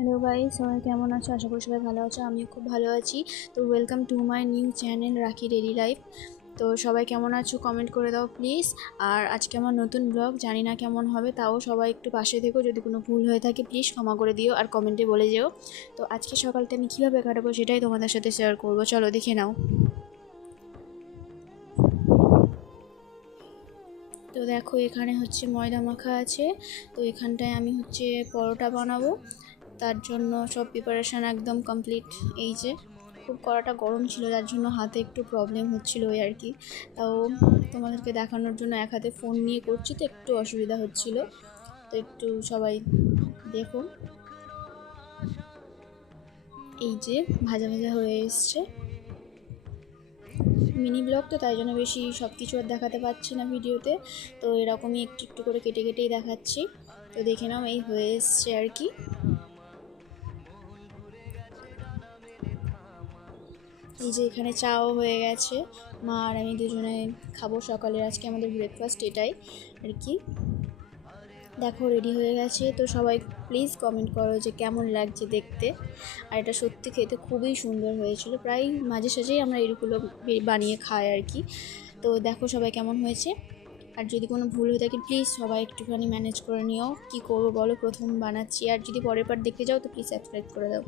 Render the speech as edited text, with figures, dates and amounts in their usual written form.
Hello guys, সবাই কেমন আছো? আশা করি সবাই ভালো আছো। আমিও খুব ভালো আছি। তো welcome to my new channel রাখি ডেইলি লাইফ। তো সবাই কেমন আছো কমেন্ট করে দাও প্লিজ। আর আজকে আমার নতুন ব্লগ, জানি না কেমন হবে, তাও সবাই একটু পাশে থেকো। যদি কোনো ভুল হয়ে থাকে প্লিজ ক্ষমা করে দিও আর কমেন্টে বলে যেও। তো আজকে সকালটা আমি কীভাবে কাটাবো সেটাই তোমাদের সাথে শেয়ার করবো। চলো দেখে নাও। তো দেখো, এখানে হচ্ছে ময়দা মাখা আছে। তো এখানটায় আমি হচ্ছে পরোটা বানাবো। তার জন্য সব প্রিপারেশান একদম কমপ্লিট। এই যে খুব কড়াটা গরম ছিল, যার জন্য হাতে একটু প্রবলেম হচ্ছিলো ওই আর কি। তাও তোমাদেরকে দেখানোর জন্য এক হাতে ফোন নিয়ে করছি, তো একটু অসুবিধা হচ্ছিলো। তো একটু সবাই দেখো। এই যে ভাজা ভাজা হয়ে এসছে। মিনি ব্লগ তো, তাই জন্য বেশি সব কিছু আর দেখাতে পারছি না ভিডিওতে। তো এরকমই একটু একটু করে কেটে কেটেই দেখাচ্ছি। তো দেখে নাও, এই হয়ে এসছে আর কি। এই যে এখানে চাও হয়ে গেছে, মা আর আমি দুজনে খাবো সকালের আজকে আমাদের ব্রেকফাস্ট এটাই আর কি। দেখো রেডি হয়ে গেছে। তো সবাই প্লিজ কমেন্ট করো যে কেমন লাগছে দেখতে। আর এটা সত্যি খেতে খুবই সুন্দর হয়েছিল। প্রায় মাঝে সাঝেই আমরা এগুলো বানিয়ে খাই আর কি। তো দেখো সবাই কেমন হয়েছে। আর যদি কোনো ভুল হয়ে থাকে প্লিজ সবাই একটুখানি ম্যানেজ করে নিও। কী করবো বলো, প্রথম বানাচ্ছি। আর যদি পরের বার দেখতে যাও তো প্লিজ সাবস্ক্রাইব করে দাও।